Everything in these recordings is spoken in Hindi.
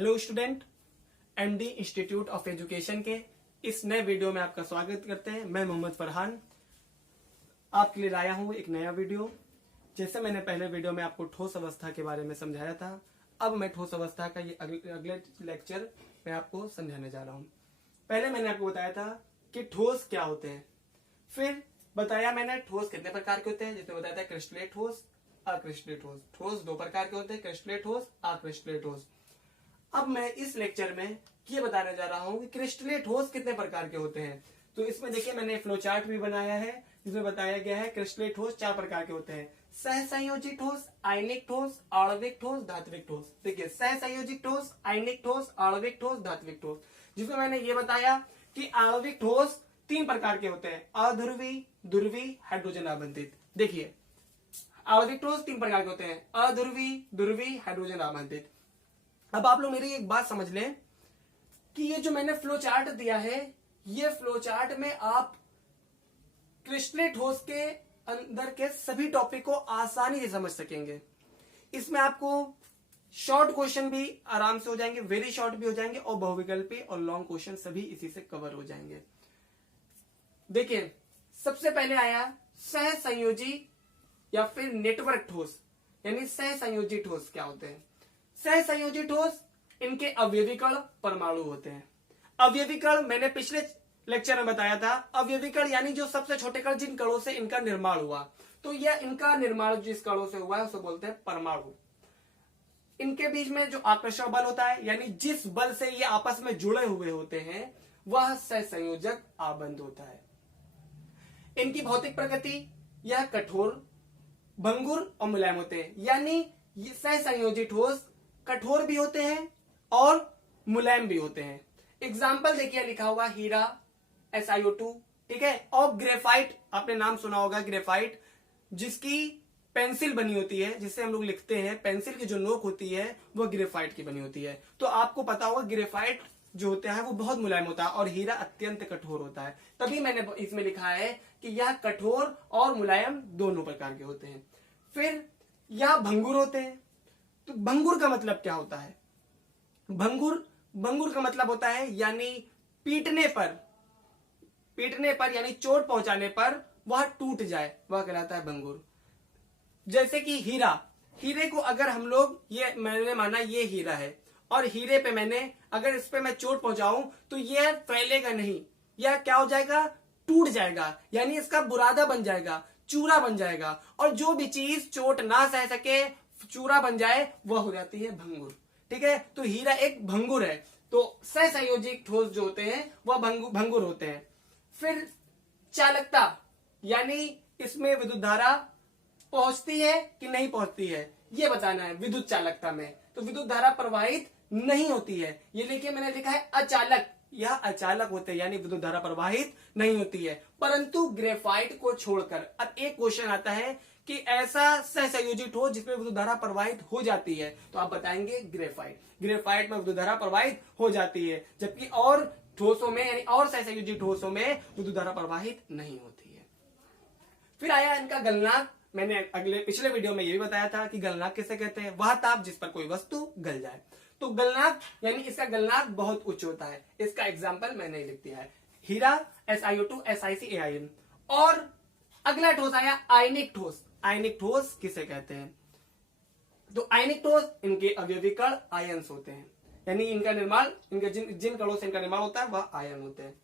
Hello student, MD institute of education के इस नए वीडियो में आपका स्वागत करते हैं। मैं मोहम्मद फरहान आपके लिए लाया हूं एक नया वीडियो। जैसे मैंने पहले वीडियो में आपको ठोस अवस्था के बारे में समझाया था, अब मैं ठोस अवस्था का ये अगले लेक्चर में आपको समझाने जा रहा हूं। पहले मैंने आपको बताया था कि ठोस क्या होते हैं, फिर बताया मैंने ठोस कितने प्रकार के होते हैं, जिसमें बताया था क्रिस्टलीय ठोस, अक्रिस्टलीय ठोस। ठोस दो प्रकार के होते हैं, क्रिस्टलीय ठोस, अक्रिस्टलीय ठोस। अब मैं इस लेक्चर में ये बताने जा रहा हूं कि क्रिस्टलीय ठोस कितने प्रकार के होते हैं। तो इसमें देखिए मैंने फ्लो चार्ट भी बनाया है जिसमें बताया गया है क्रिस्टलीय ठोस 4 प्रकार के होते हैं। सहसंयोजी ठोस, आयनिक ठोस, आणविक ठोस, धात्विक ठोस। देखिए सहसंयोजिक ठोस, आयनिक ठोस, आणविक ठोस, धात्विक ठोस। जिसमें मैंने ये बताया कि आणविक ठोस 3 प्रकार के होते हैं, अध्रुवी, ध्रुवी, हाइड्रोजन आबंधित। देखिए आणविक ठोस 3 प्रकार के होते हैं, अध्रुवी, ध्रुवी, हाइड्रोजन आबंधित। अब आप लोग मेरी एक बात समझ लें कि ये जो मैंने फ्लो चार्ट दिया है, ये फ्लो चार्ट में आप क्रिस्टलीय ठोस के अंदर के सभी टॉपिक को आसानी से समझ सकेंगे। इसमें आपको शॉर्ट क्वेश्चन भी आराम से हो जाएंगे, वेरी शॉर्ट भी हो जाएंगे, और बहुविकल्पी और लॉन्ग क्वेश्चन सभी इसी से कवर हो जाएंगे। देखिए सबसे पहले आया सहसंयोजी या फिर नेटवर्क ठोस, यानी सहसंयोजी ठोस क्या होते हैं। सहसंयोजी ठोस, इनके अवयवी कण परमाणु होते हैं। अवयवी कण मैंने पिछले लेक्चर में बताया था, अवयवी कण यानी जो सबसे छोटे कण, जिन कणों से इनका निर्माण हुआ, तो यह इनका निर्माण जिस कणों से हुआ है उसे बोलते हैं परमाणु। इनके बीच में जो आकर्षण बल होता है, यानी जिस बल से ये आपस में जुड़े हुए होते हैं, वह सहसंयोजक आबंध होता है। इनकी भौतिक प्रकृति, यह कठोर, भंगुर और मुलायम होते हैं। यानी ये सहसंयोजी ठोस कठोर भी होते हैं और मुलायम भी होते हैं। एग्जाम्पल देखिए लिखा हुआ हीरा, SiO2, ठीक है, और ग्रेफाइट। आपने नाम सुना होगा ग्रेफाइट, जिसकी पेंसिल बनी होती है, जिससे हम लोग लिखते हैं। पेंसिल की जो नोक होती है वह ग्रेफाइट की बनी होती है। तो आपको पता होगा ग्रेफाइट जो होता है वो बहुत मुलायम होता है और हीरा अत्यंत कठोर होता है। तभी मैंने इसमें लिखा है कि यह कठोर और मुलायम दोनों प्रकार के होते हैं। फिर यह भंगुर होते हैं। तो भंगुर का मतलब क्या होता है? भंगुर का मतलब होता है यानी पीटने पर यानी चोट पहुंचाने पर वह टूट जाए, वह कहलाता है भंगुर। जैसे कि हीरे को अगर हम लोग, ये मैंने माना ये हीरा है और हीरे पे मैंने अगर इस पे मैं चोट पहुंचाऊं तो यह फैलेगा नहीं, यह क्या हो जाएगा, टूट जाएगा, यानी इसका बुरादा बन जाएगा, चूरा बन जाएगा। और जो भी चीज चोट ना सह सके, चूरा बन जाए, वह हो जाती है भंगुर। ठीक है, तो हीरा एक भंगुर है। तो सहसंयोजिक ठोस जो होते हैं वह भंगुर होते हैं। फिर चालकता, यानी इसमें विद्युत धारा पहुंचती है कि नहीं पहुंचती है, यह बताना है। विद्युत चालकता में तो विद्युत धारा प्रवाहित नहीं होती है। ये देखिए मैंने लिखा है अचालक, यह अचालक होते हैं, यानी विद्युत धारा प्रवाहित नहीं होती है। परंतु ग्रेफाइट को छोड़कर अब एक क्वेश्चन आता है कि ऐसा सहसंयोजी ठोस जिसमें विद्युत धारा प्रवाहित हो जाती है, तो आप बताएंगे ग्रेफाइट में विद्युत धारा प्रवाहित हो जाती है, जबकि और ठोसों में यानी और सहसंयोजी ठोसों में विद्युत धारा प्रवाहित नहीं होती है। फिर आया इनका गलनांक। मैंने पिछले वीडियो में यह भी बताया था कि गलनांक किसे कहते हैं, वह ताप जिस पर कोई वस्तु गल जाए। तो गलनांक यानी इसका गलनांक बहुत उच्च होता है। इसका एग्जाम्पल मैंने लिख दिया है, हीरा, SiO2, SiCain। और अगला ठोस आया आयनिक ठोस। आयनिक ठोस किसे कहते हैं? तो आयनिक ठोस, इनके अवयवी कण आयन्स होते हैं, यानी इनका निर्माण, इनके जिन कणों से इनका निर्माण होता है वह आयन होते हैं।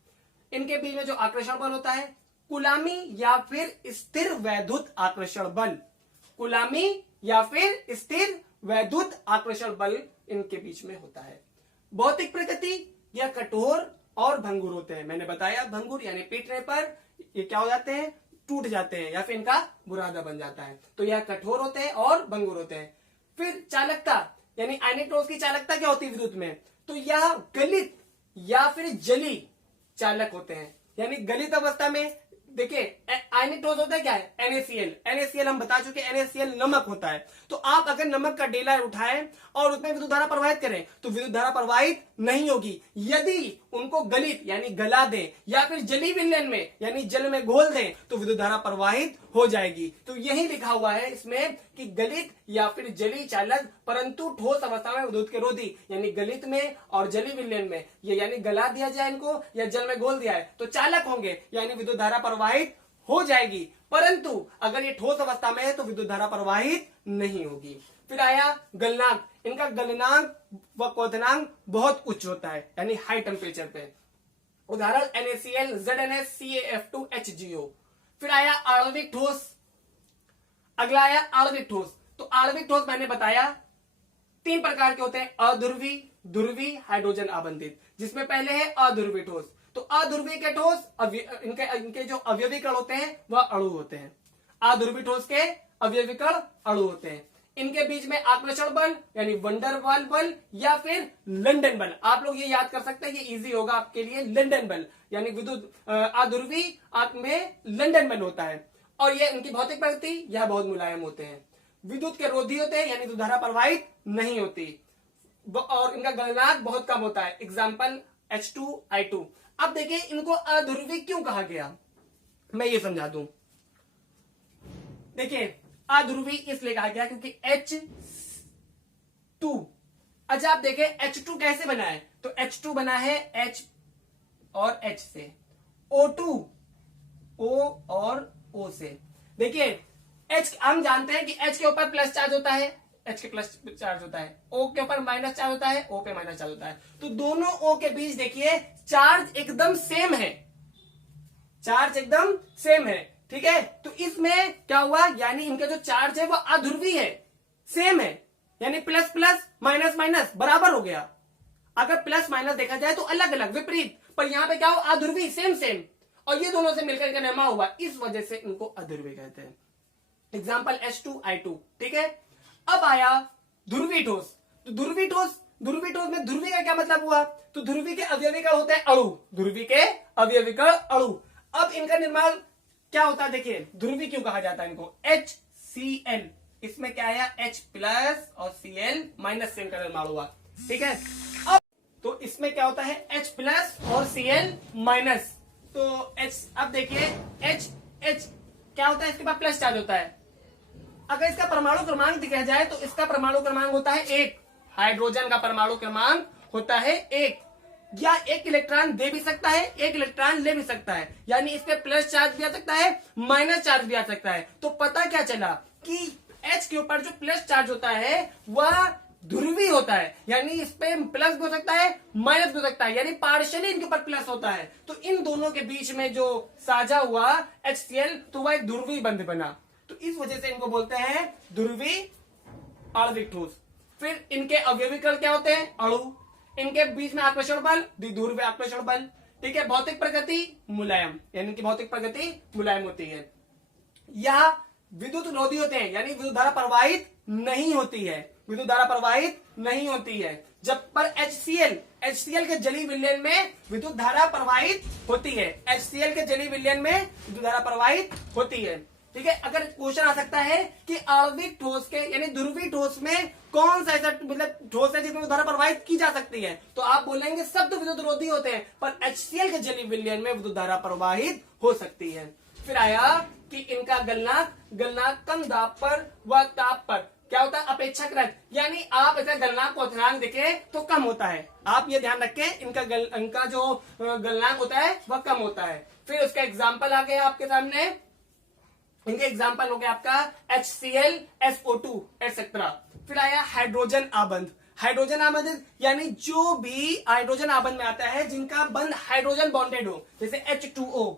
इनके बीच में जो आकर्षण बल होता है, कुलामी या फिर स्थिर वैद्युत आकर्षण बल, कुलामी या फिर स्थिर वैद्युत आकर्षण बल इनके बीच में होता है। भौतिक प्रकृति, यह कठोर और भंगुर होते हैं। मैंने बताया भंगुर यानी पीटने पर ये क्या हो जाते हैं, टूट जाते हैं या फिर इनका बुरादा बन जाता है। तो यह कठोर होते हैं और भंगुर होते हैं। फिर चालकता, यानी आयनिक ठोस की चालकता क्या होती है विद्युत में, तो यह गलित या फिर जली चालक होते हैं। यानी गलित अवस्था में देखिए आयनिक ठोस होता है क्या है, NaCl हम बता चुके, NaCl नमक होता है। तो आप अगर नमक का डेला उठाएं और उसमें विद्युत धारा प्रवाहित करें तो विद्युत धारा प्रवाहित नहीं होगी। यदि उनको गलित यानी गला दें या फिर जली विलयन में यानी जल में घोल दें तो विद्युत धारा प्रवाहित हो जाएगी। तो यही लिखा हुआ है इसमें कि गलित या फिर जली चालक परंतु ठोस अवस्था में विद्युत के रोधी, यानी गलित में और जली विलयन में, ये यानी गला दिया जाए इनको या जल में घोल दिया है तो चालक होंगे, यानी विद्युत धारा प्रवाहित हो जाएगी। परंतु अगर ये ठोस अवस्था में है तो विद्युत धारा प्रवाहित नहीं होगी। फिर आया गलनांक, इनका गलनांक व क्वथनांक बहुत उच्च होता है, यानी हाई टेम्परेचर पे। उदाहरण NaCl, ZnS, CaF2, HgO। फिर आया आणविक ठोस। अगला आया आणविक ठोस। तो आणविक ठोस मैंने बताया 3 प्रकार के होते हैं, अध्रुवी, ध्रुवी, हाइड्रोजन आबंधित, जिसमें पहले है अध्रुवी ठोस। तो अध्रुवी के ठोस इनके जो अवयवी कण होते हैं वह अणु होते हैं। अध्रुवी ठोस के अवयवी कण अणु होते हैं। इनके बीच में आकर्षण बल यानी वंडरवाल बल या फिर लंदन बल, आप लोग ये याद कर सकते हैं, ये इजी होगा आपके लिए। लंदन बल यानी विद्युत अध्रुवी में लंदन बल होता है और ये इनकी भौतिक प्रकृति यह बहुत मुलायम होते हैं। विद्युत के रोधी होते हैं यानी विद्युत धारा प्रवाहित नहीं होती और इनका गलनांक बहुत कम होता है। Example H2I2। अब देखिए इनको अध्रुवी क्यों कहा गया, मैं ये समझा दूं। देखिए अध्रुवी इसलिए कहा गया क्योंकि H2, अच्छा आप देखें H2 कैसे बना है, तो H2 बना है H और H से, O2 O और O से। देखिए H हम जानते हैं कि H के ऊपर प्लस चार्ज होता है, H के प्लस चार्ज होता है, O के ऊपर माइनस चार्ज होता है, O पे माइनस चार्ज होता है। तो दोनों O के बीच देखिए चार्ज एकदम सेम है, चार्ज एकदम सेम है, ठीक है। तो इसमें क्या हुआ, यानी इनका जो चार्ज है वो अध्रुवी है, सेम है, यानी प्लस प्लस माइनस माइनस बराबर हो गया। अगर प्लस माइनस देखा जाए तो अलग अलग विपरीत, पर यहां पे क्या हो, अध्रुवी सेम सेम, और ये दोनों से मिलकर इनका निर्माण हुआ, इस वजह से इनको अध्रुवी कहते हैं। एग्जाम्पल H2I2, ठीक है। अब आया ध्रुवी ठोस। तो ध्रुवी ठोस में ध्रुवी का क्या मतलब हुआ, तो ध्रुवी के अवयवी कण होते हैं अणु, ध्रुवी के अवयवी कण अणु। अब इनका निर्माण क्या होता है, देखिए ध्रुवी क्यों कहा जाता है इनको, HCl, इसमें क्या आया H प्लस और Cl माइनस से इनका निर्माण हुआ, ठीक है। अब तो इसमें क्या होता है H प्लस और Cl माइनस, तो H, अब देखिए H क्या होता है, इसके बाद प्लस चार्ज होता है। अगर इसका परमाणु क्रमांक दिखाया जाए तो इसका परमाणु क्रमांक होता है 1, हाइड्रोजन का परमाणु क्रमांक होता है 1, या 1 इलेक्ट्रॉन दे भी सकता है, 1 इलेक्ट्रॉन ले भी सकता है, यानी इस पे प्लस चार्ज भी आ सकता है, माइनस चार्ज भी आ सकता है। तो पता क्या चला कि H के ऊपर जो प्लस चार्ज होता है वह ध्रुवी होता है, यानी इस पे प्लस भी हो सकता है माइनस भी हो सकता है, यानी पार्शियली इनके ऊपर प्लस होता है। तो इन दोनों के बीच में जो साझा हुआ HCl, तो वह एक ध्रुवी बंध बना, तो इस वजह से इनको बोलते हैं ध्रुवी आणविक ठोस। फिर इनके अवयवी कण क्या होते हैं, अणु, इनके बीच में आकर्षण बल, द्विध्रुवीय आकर्षण बल, ठीक है। भौतिक प्रकृति मुलायम, यानी इनकी भौतिक प्रकृति मुलायम होती है। यह विद्युत रोधी होते हैं, यानी विद्युत धारा प्रवाहित नहीं होती है, विद्युत धारा प्रवाहित नहीं होती है। जब पर HCl के जली विलयन में विद्युत धारा प्रवाहित होती है, HCl के जली विलयन में विद्युत धारा प्रवाहित होती है, ठीक है। अगर क्वेश्चन आ सकता है कि आणविक ठोस के यानी ध्रुवी ठोस में कौन सा ऐसा मतलब ठोस है जिसमें धारा प्रवाहित की जा सकती है, तो आप बोलेंगे सब तो विद्युत रोधी होते हैं, पर HCl के जली विलयन में विद्युत धारा प्रवाहित हो सकती है। फिर आया कि इनका गलनांक कम दाब पर व ताप पर क्या होता है, अपेक्षाकृत, यानी आप ऐसा गलनांक क्वथनांक देखे तो कम होता है, आप ये ध्यान रखें, इनका जो गलनांक होता है वह कम होता है। फिर उसका एग्जाम्पल आ गया आपके सामने, इनके एग्जाम्पल हो गया आपका HCl, SO2 एटसेट्रा। फिर आया हाइड्रोजन आबंध। हाइड्रोजन आबंध यानी जो भी हाइड्रोजन आबंध में आता है जिनका बंध हाइड्रोजन बॉन्डेड हो, जैसे H2O,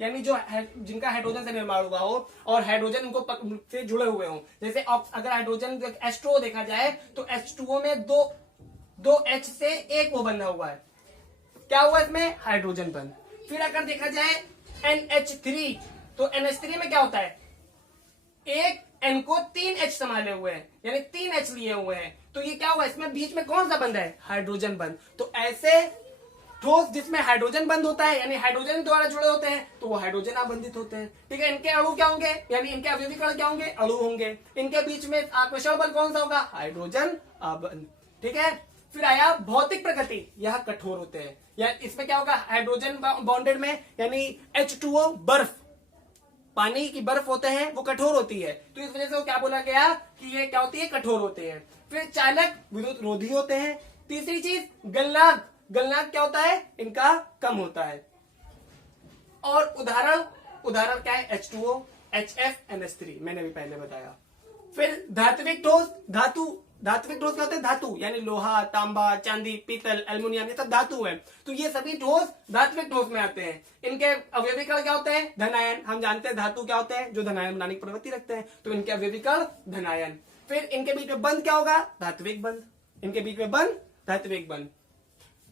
यानी जो जिनका हाइड्रोजन से निर्माण हुआ हो और हाइड्रोजन इनको से जुड़े हुए हो। जैसे अगर हाइड्रोजन H2O देखा जाए तो H2O में दो H से एक O बंधा हुआ है, क्या हुआ इसमें, हाइड्रोजन बंध। फिर अगर देखा जाए NH3, तो NH3 में क्या होता है, एक N को 3 H संभाले हुए हैं, यानी 3 H लिए हुए हैं, तो ये क्या हुआ, इसमें बीच में कौन सा बंध है, हाइड्रोजन बंध। तो ऐसे ठोस जिसमें हाइड्रोजन बंध होता है, यानी हाइड्रोजन द्वारा जुड़े होते हैं, तो वो हाइड्रोजन आबंधित होते हैं, ठीक है। इनके अणु क्या होंगे, यानी इनके अवयवी कण क्या होंगे, अणु होंगे। इनके बीच में आकर्षण बल कौन सा होगा, हाइड्रोजन आबंध, ठीक है। फिर आया भौतिक प्रकृति, यह कठोर होते हैं, या इसमें क्या होगा, हाइड्रोजन बॉन्डेड में, यानी H2O बर्फ, पानी की बर्फ होते हैं वो कठोर होती है, तो इस वजह से वो क्या बोला गया कि ये क्या होती है, कठोर होते हैं। फिर चालक विद्युत रोधी होते हैं। तीसरी चीज गलनांक, गलनांक क्या होता है, इनका कम होता है। और उदाहरण क्या है, H2O, HF, NH3, मैंने भी पहले बताया। फिर धात्विक ठोस, धात्विक ठोस क्या होते हैं, धातु यानी लोहा, तांबा, चांदी, पीतल, एल्युमिनियम, ये सब धातु है, तो ये सभी ठोस धात्विक ठोस में आते हैं। इनके अवयवी कण क्या होते हैं, धनायन। हम जानते हैं धातु क्या होते हैं, जो धनायन बनाने की प्रवृत्ति रखते हैं, तो इनके अवयवी कण धनायन। फिर इनके बीच में बंध क्या होगा, धात्विक बंध, इनके बीच में बंध धात्विक बंध।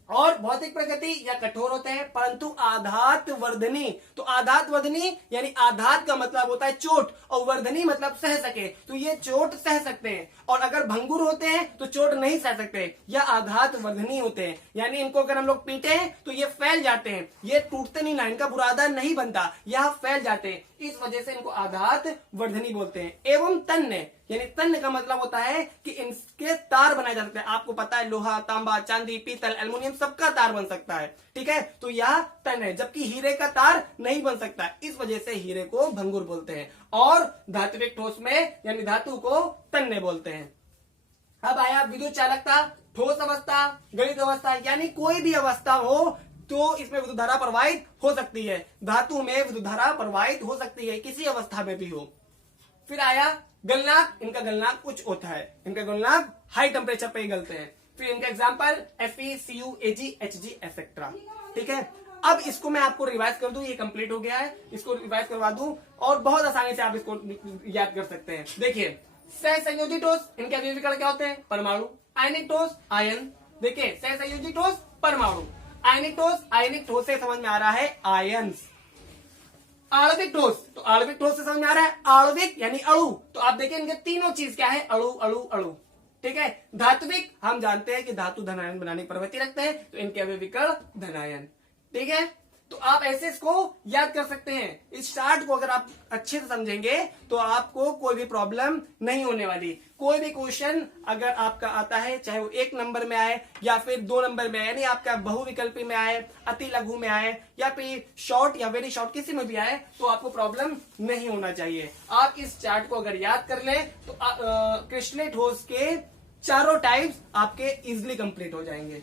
और भौतिक प्रकृति या कठोर होते हैं, परंतु आघात वर्धनी, तो आघात वर्धनी यानी आघात का मतलब होता है चोट, और वर्धनी मतलब सह सके, तो ये चोट सह सकते हैं। और अगर भंगुर होते हैं तो चोट नहीं सह सकते, या आघात वर्धनी होते हैं, यानी इनको अगर हम लोग पीटे हैं तो ये फैल जाते हैं, ये टूटते नहीं ना, इनका बुरादा नहीं बनता, यह फैल जाते हैं, इस वजह से इनको आघात वर्धनी बोलते हैं। एवं तन्य, यानी तन्य का मतलब होता है कि इनके तार बनाए जा सकते हैं। आपको पता है लोहा, तांबा, चांदी, पीतल, एल्युमिनियम सबका तार बन सकता है, ठीक है, तो यह तन्य है, जबकि हीरे का तार नहीं बन सकता, इस वजह से हीरे को भंगुर बोलते हैं। और धात्विक ठोस में यानी धातु को तन्य बोलते हैं। अब आया विद्युत चालकता, ठोस अवस्था, गणित अवस्था, यानी कोई भी अवस्था हो तो इसमें विद्युत धारा प्रवाहित हो सकती है। धातु में विद्युत धारा प्रवाहित हो सकती है, किसी अवस्था में भी हो। फिर आया गलनांक, इनका गलनांक उच्च होता है, इनका गलनांक हाई टेम्परेचर पे ही गलते हैं। फिर इनका example Fe, Cu, Ag, Hg etcetera, ठीक है। अब इसको मैं आपको रिवाइज कर दूं, ये कंप्लीट हो गया है, इसको रिवाइज करवा दूं और बहुत आसानी से आप इसको याद कर सकते हैं। देखिए सहसंयोजी ठोस, इनके अवयवी कण क्या होते हैं, परमाणु। आयनिक ठोस, आयन। देखिए सहसंयोजी ठोस, परमाणु। आयनिक ठोस, आयनिक ठोस से समझ में आ रहा है आयन्स। आणविक ठोस, तो आणविक ठोस से समझ में आ रहा है आणविक यानी अणु, तो आप देखिए इनके तीनों चीज क्या है, अणु अणु अणु, ठीक है। धात्विक, हम जानते हैं कि धातु धनायन बनाने की प्रवृत्ति रखते हैं, तो इनके अवयवी कण धनायन, ठीक है। तो आप ऐसे इसको याद कर सकते हैं। इस चार्ट को अगर आप अच्छे से समझेंगे तो आपको कोई भी प्रॉब्लम नहीं होने वाली। कोई भी क्वेश्चन अगर आपका आता है, चाहे वो 1 नंबर में आए या फिर 2 नंबर में आए, यानी आपका बहुविकल्पी में आए, अति लघु में आए, या फिर शॉर्ट या वेरी शॉर्ट किसी में भी आए, तो आपको प्रॉब्लम नहीं होना चाहिए। आप इस चार्ट को अगर याद कर लें तो क्रिस्टलीय ठोस के चारों टाइप्स आपके इजिली कंप्लीट हो जाएंगे।